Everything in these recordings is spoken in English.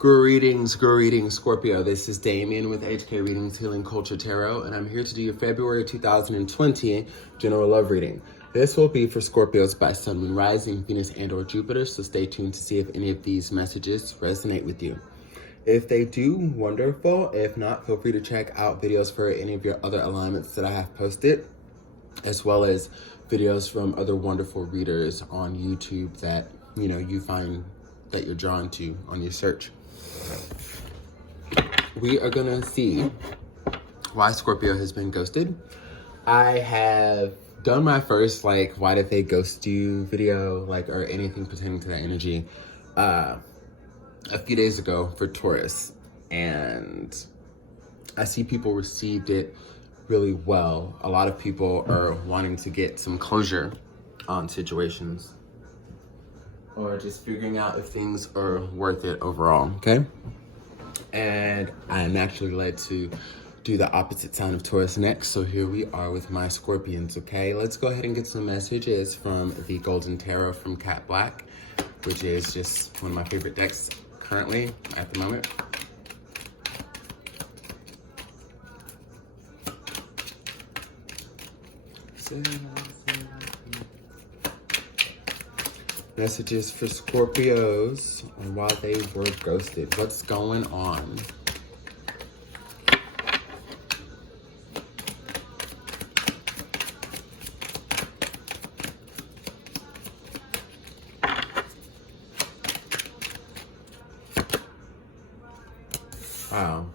Greetings, Scorpio. This is Damien with HK Readings Healing Culture Tarot, and I'm here to do your February 2020 general love reading. This will be for Scorpios by Sun, Moon, Rising, Venus, and or Jupiter, so stay tuned to see if any of these messages resonate with you. If they do, wonderful. If not, feel free to check out videos for any of your other alignments that I have posted, as well as videos from other wonderful readers on YouTube that, you find that you're drawn to on your search. We are gonna see why Scorpio has been ghosted. I have done my first, why did they ghost you video, or anything pertaining to that energy, a few days ago for Taurus. And I see people received it really well. A lot of people are wanting to get some closure on situations, or just figuring out if things are worth it overall, okay? And I am naturally led to do the opposite sign of Taurus next, so here we are with my Scorpions, okay? Let's go ahead and get some messages from the Golden Tarot from Cat Black, which is just one of my favorite decks currently at the moment. Messages for Scorpios on why they were ghosted. What's going on? Wow.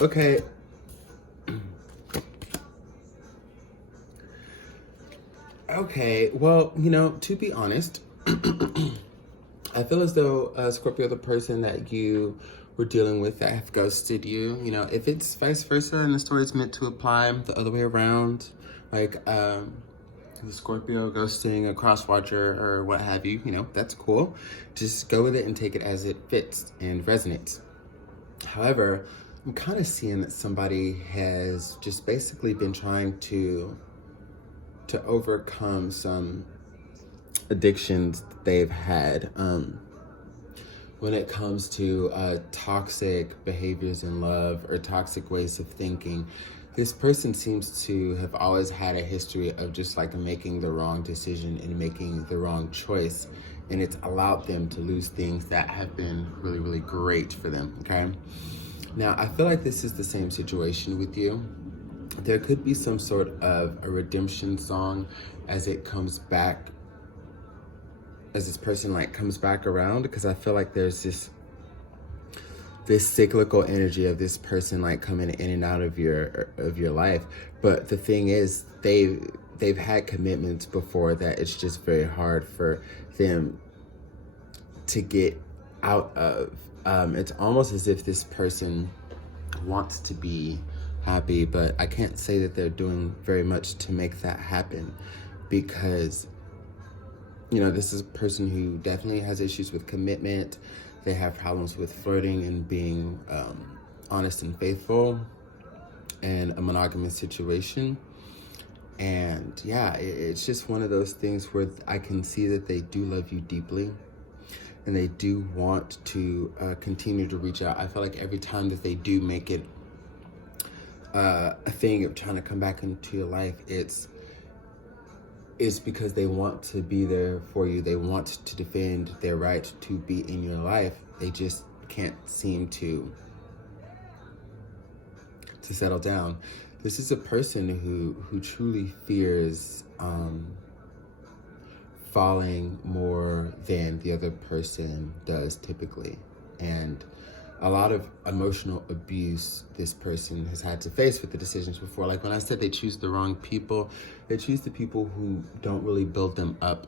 Okay. Okay, well, to be honest, I feel as though Scorpio, the person that you were dealing with that have ghosted you, if it's vice versa and the story is meant to apply the other way around, the Scorpio ghosting a cross-watcher or what have you, that's cool. Just go with it and take it as it fits and resonates. However, I'm kind of seeing that somebody has just basically been trying to overcome some addictions they've had when it comes to toxic behaviors in love or toxic ways of thinking. This person seems to have always had a history of just making the wrong decision and making the wrong choice, and it's allowed them to lose things that have been really, really great for them, okay? Now, I feel like this is the same situation with you. There could be some sort of a redemption song as it comes back, as this person comes back around, because I feel like there's this cyclical energy of this person coming in and out of your life. But the thing is, they've had commitments before that it's just very hard for them to get out of. It's almost as if this person wants to be happy, but I can't say that they're doing very much to make that happen, because this is a person who definitely has issues with commitment. They have problems with flirting and being honest and faithful in a monogamous situation. And yeah, it's just one of those things where I can see that they do love you deeply, and they do want to continue to reach out. I feel like every time that they do make it a thing of trying to come back into your life, it's because they want to be there for you. They want to defend their right to be in your life. They just can't seem to settle down. This is a person who truly fears falling more than the other person does typically. And a lot of emotional abuse this person has had to face with the decisions before. Like when I said they choose the wrong people, they choose the people who don't really build them up,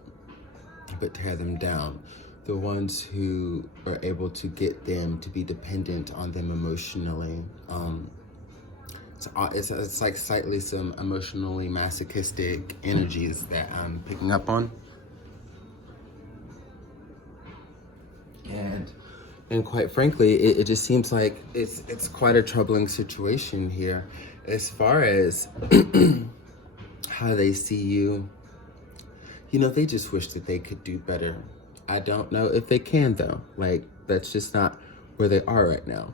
but tear them down. The ones who are able to get them to be dependent on them emotionally. It's like slightly some emotionally masochistic energies that I'm picking up on. And quite frankly, it just seems like it's quite a troubling situation here as far as how they see you. You know, they just wish that they could do better. I don't know if they can, though. Like, that's just not where they are right now.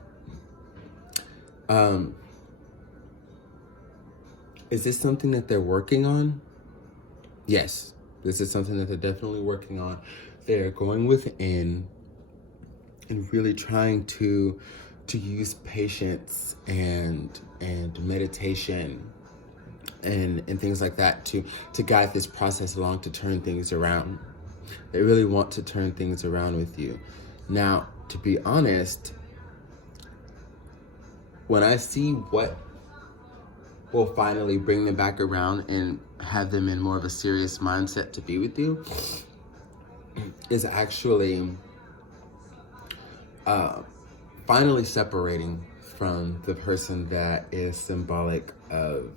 Is this something that they're working on? Yes, this is something that they're definitely working on. They're going within and really trying to use patience and meditation and things like that to guide this process along, to turn things around. They really want to turn things around with you. Now, to be honest, when I see what will finally bring them back around and have them in more of a serious mindset to be with you, is actually finally separating from the person that is symbolic of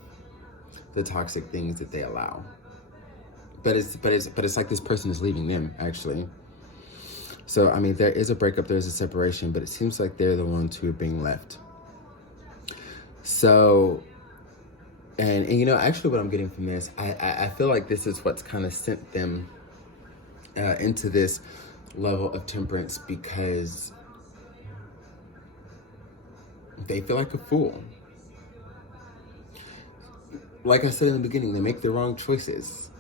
the toxic things that they allow. But it's like this person is leaving them, actually. So I mean, there is a breakup, there is a separation, but it seems like they're the ones who are being left. So, and you know, actually, what I'm getting from this, I feel like this is what's kind of sent them into this level of temperance, because they feel like a fool. Like I said in the beginning, they make the wrong choices.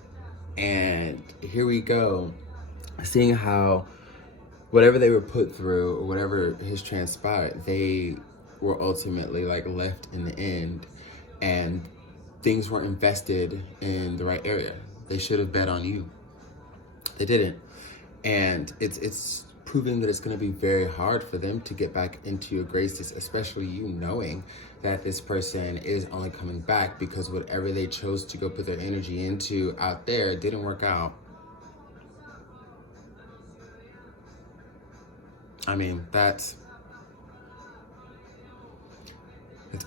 And here we go, seeing how whatever they were put through or whatever has transpired, they were ultimately like left in the end, and things weren't invested in the right area. They should have bet on you. They didn't. And it's proving that it's going to be very hard for them to get back into your graces, especially you knowing that this person is only coming back because whatever they chose to go put their energy into out there didn't work out. I mean, that's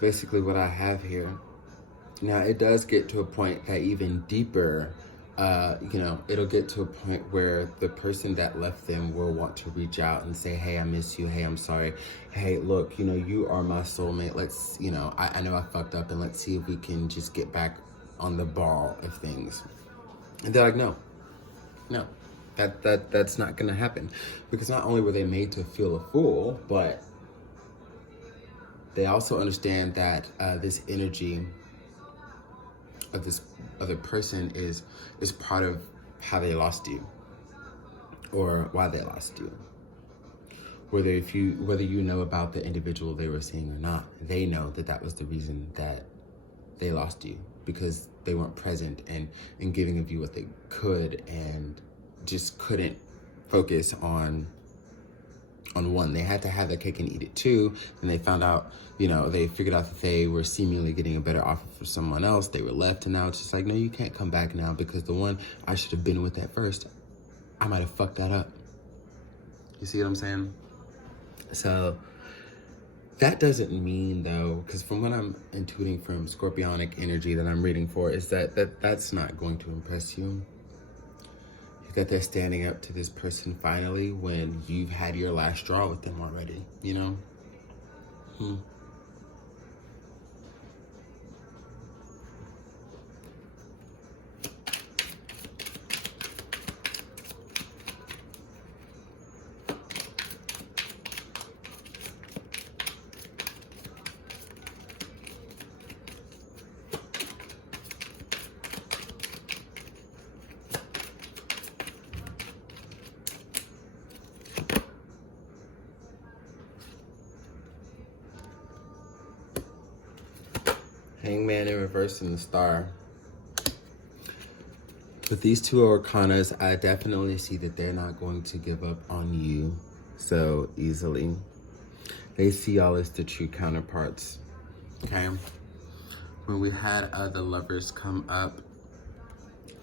basically what I have here. Now, it does get to a point that even deeper, it'll get to a point where the person that left them will want to reach out and say, hey, I miss you. Hey, I'm sorry. Hey, look, you are my soulmate. Let's, I know I fucked up, and let's see if we can just get back on the ball of things. And they're like, no, that's not going to happen. Because not only were they made to feel a fool, but they also understand that this energy of this other person is part of how they lost you, or why they lost you. Whether you know about the individual they were seeing or not, they know that was the reason that they lost you, because they weren't present and giving of you what they could, and just couldn't focus on one. They had to have their cake and eat it too. And they found out, they figured out that they were seemingly getting a better offer for someone else. They were left, and now it's just like, no, you can't come back now, because the one I should have been with at first, I might have fucked that up. You see what I'm saying? So that doesn't mean, though, because from what I'm intuiting from Scorpionic energy that I'm reading for, is that's not going to impress you. That they're standing up to this person finally when you've had your last straw with them already, Hangman in reverse and the Star. With these two arcanas, I definitely see that they're not going to give up on you so easily. they see y'all as the true counterparts, okay? When we had the Lovers come up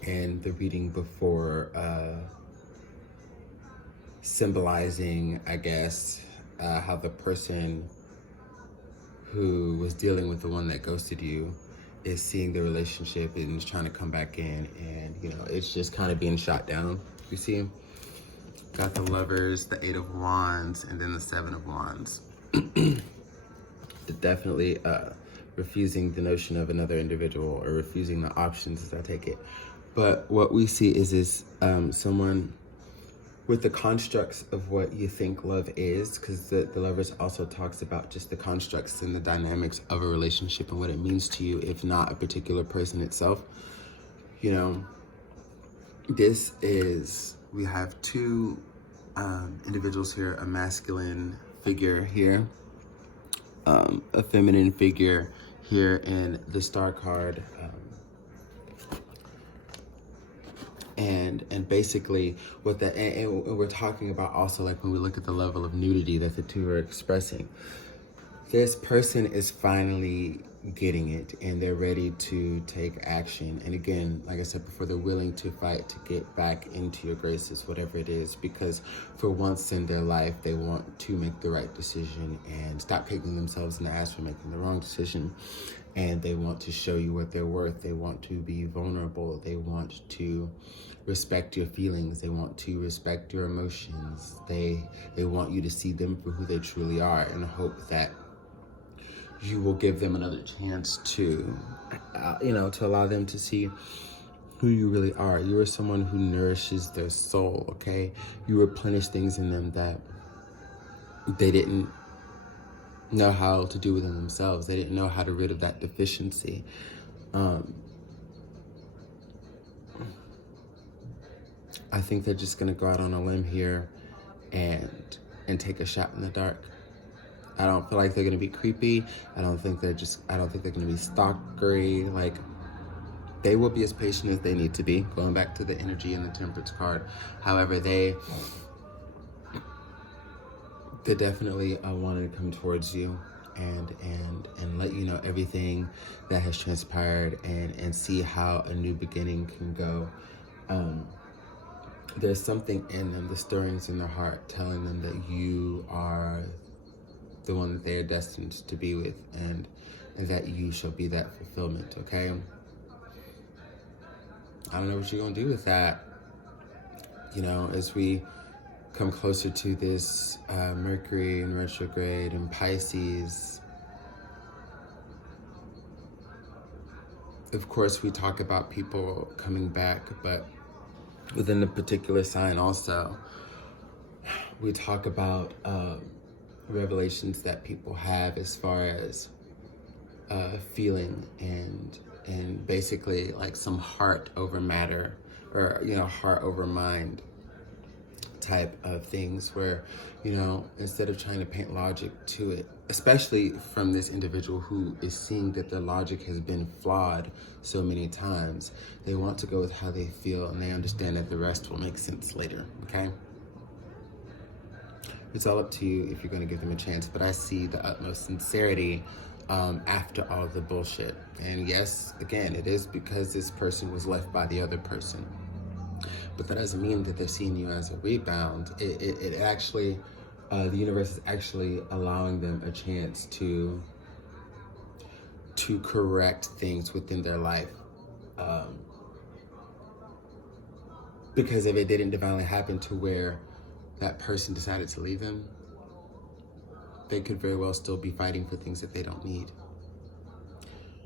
in the reading before, symbolizing, I guess, how the person who was dealing with the one that ghosted you is seeing the relationship and is trying to come back in, and you know, it's just kind of being shot down. You see, got the Lovers, the Eight of Wands, and then the Seven of Wands. Definitely refusing the notion of another individual, or refusing the options, as I take it. But what we see is this someone with the constructs of what you think love is, because the Lovers also talks about just the constructs and the dynamics of a relationship and what it means to you, if not a particular person itself. You know, this is, we have two individuals here, a masculine figure here, a feminine figure here in the Star card. And basically what that, and we're talking about also, like when we look at the level of nudity that the two are expressing, this person is finally getting it and they're ready to take action. And again, like I said before, they're willing to fight to get back into your graces, whatever it is, because for once in their life, they want to make the right decision and stop kicking themselves in the ass for making the wrong decision. And they want to show you what they're worth. They want to be vulnerable. They want to respect your feelings. They want to respect your emotions. They want you to see them for who they truly are, and hope that you will give them another chance to, to allow them to see who you really are. You are someone who nourishes their soul, okay? You replenish things in them that they didn't know how to do within themselves. They didn't know how to rid of that deficiency. I think they're just gonna go out on a limb here and take a shot in the dark. I don't feel like they're gonna be creepy. I don't think they're gonna be stalkery. Like, they will be as patient as they need to be, going back to the energy and the Temperance card. However, they definitely wanted to come towards you and let you know everything that has transpired, and see how a new beginning can go. There's something in them, the stirrings in their heart, telling them that you are the one that they are destined to be with, and that you shall be that fulfillment, okay? I don't know what you're gonna do with that. You know, as we come closer to this Mercury in retrograde and Pisces, of course we talk about people coming back, but within the particular sign also, we talk about revelations that people have as far as feeling and basically like some heart over matter, or heart over mind type of things, where instead of trying to paint logic to it, especially from this individual who is seeing that their logic has been flawed so many times, they want to go with how they feel, and they understand that the rest will make sense later, okay? It's all up to you if you're going to give them a chance, but I see the utmost sincerity after all of the bullshit. And yes, again, it is because this person was left by the other person. But that doesn't mean that they're seeing you as a rebound. It actually, the universe is actually allowing them a chance to correct things within their life. Because if it didn't divinely happen to where that person decided to leave them, they could very well still be fighting for things that they don't need.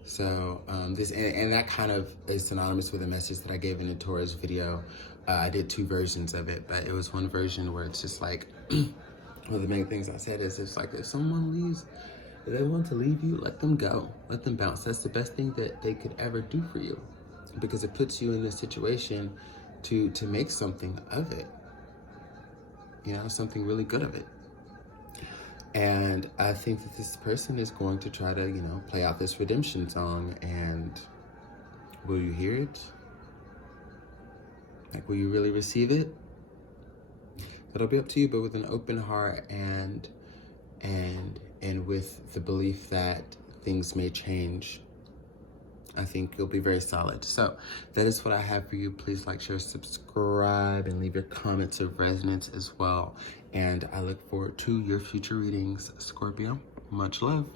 So this, and that kind of is synonymous with the message that I gave in the Taurus video. I did two versions of it, but it was one version where it's just like, one of the main things I said is, it's like, if someone leaves, if they want to leave you, let them go, let them bounce. That's the best thing that they could ever do for you, because it puts you in this situation to make something of it, something really good of it. And I think that this person is going to try to, play out this redemption song. And will you hear it? Like, will you really receive it? That'll be up to you, but with an open heart and and with the belief that things may change, I think you'll be very solid. So that is what I have for you. Please like, share, subscribe, and leave your comments of resonance as well. And I look forward to your future readings, Scorpio. Much love.